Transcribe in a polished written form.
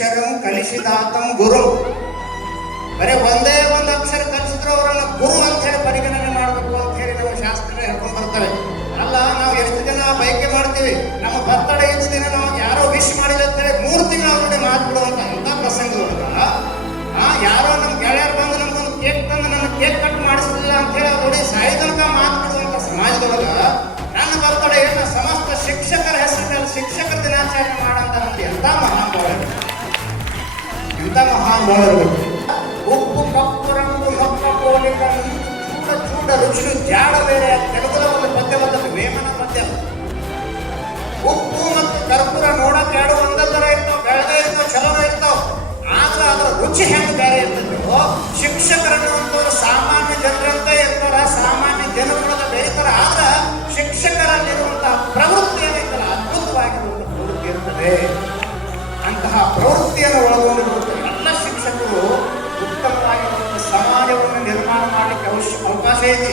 ಅಕ್ಷರಂ ಕಲಿಸಿದಾತಂ ಗುರು. ಬರೀ ಒಂದೇ ಒಂದು ಅಕ್ಷರ ಕಲಿಸಿದ್ರು ಅವರನ್ನು ಗುರು ಅಂತ ಹೇಳಿ ಪರಿಗಣನೆ ಮಾಡಬೇಕು ಅಂತ ಹೇಳಿ ನಮ್ಮ ಶಾಸ್ತ್ರ ಹೇಳ್ಕೊಂಡು ಬರ್ತವೆ. ಅಲ್ಲ, ನಾವು ಎಷ್ಟು ಜನ ಬಯಕೆ ಮಾಡ್ತೀವಿ, ನಮ್ಮ ಬರ್ತಡೇ ಇದ್ದ ದಿನ ನಾವು ಯಾರೋ ವಿಶ್ ಮಾಡಿಲ್ಲ ಅಂತ ಹೇಳಿ 3 ತಿಂಗಳು ಅವ್ರ ಮಾತು ಬಿಡುವಂತ ಇಂಥ ಪ್ರಸಂಗದೊಳಗ ಯಾರೋ ನಮ್ಮ ಗೆಳೆಯರು ಬಂದು ನಮ್ಗೊಂದು ಕೇಕ್ ತಂದು ನನ್ನ ಕೇಕ್ ಕಟ್ ಮಾಡಿಸಲಿಲ್ಲ ಅಂತ ಹೇಳಿ ಅವ್ರ ನೋಡಿ ಸಾಯಿ ತನಕ ಮಾತು ಬಿಡುವಂತ ಸಮಾಜದೊಳಗ ನನ್ನ ಬರ್ತಡೇ ಸಮಸ್ತ ಶಿಕ್ಷಕರ ಹೆಸರಿನಲ್ಲಿ ಶಿಕ್ಷಕರ ದಿನಾಚರಣೆ ಮಾಡಂತ ನಮ್ಗೆ ಎಂಥ ಮಹಾನುಭಾವರು, ಎಂಥ ಮಹಾನುಭಾವರು. ಉಪ್ಪು ಕಪ್ಪು ರಂಗು ಮಕ್ಕ ಕೋಲಿಕ ಚೂಡ ಚೂಡ ರುಚಿ ಜಾಡ ಬೇರೆ ತೆಲುಗುದ ಒಂದು ಪದ್ಯ ಬಂದದ್ದು, ವೇಮನ ಪದ್ಯ. ಉಪ್ಪು ಮತ್ತು ಕರ್ಪೂರ ನೋಡಕ್ಕೆ ಎರಡು ಒಂದೇ ತರ ಇರ್ತಾವ, ಬೆಳಗ್ಗೆ ಇರ್ತಾವ, ಚಲೋ ಇರ್ತಾವ. ಆದ್ರೆ ಅದರ ರುಚಿ ಹೆಂಗೆ ಬೇರೆ ಇರ್ತದೋ, ಶಿಕ್ಷಕರನ್ನುವಂಥವ್ರು ಸಾಮಾನ್ಯ ಜನರಂತೆ ಇರ್ತಾರ, ಸಾಮಾನ್ಯ ಜನಗಳನ್ನ ಬೆರೀತಾರ. ಆದ್ರೆ ಶಿಕ್ಷಕರಲ್ಲಿರುವಂತಹ ಪ್ರವೃತ್ತಿ ಏನೈತಲ್ಲ, ಅದ್ಭುತವಾಗಿರುವಂತಹ ಪ್ರವೃತ್ತಿ ಇರ್ತದೆ. ಅಂತಹ ಪ್ರವೃತ್ತಿಯನ್ನು ಒಳಗೊಂಡಿರುವಂತಹ ಎಲ್ಲ ಶಿಕ್ಷಕರು ಉತ್ತಮವಾಗಿರುವಂತಹ ಸಮಾಜವನ್ನು ನಿರ್ಮಾಣ ಮಾಡಲಿಕ್ಕೆ ಅವಕಾಶ ಐತಿ.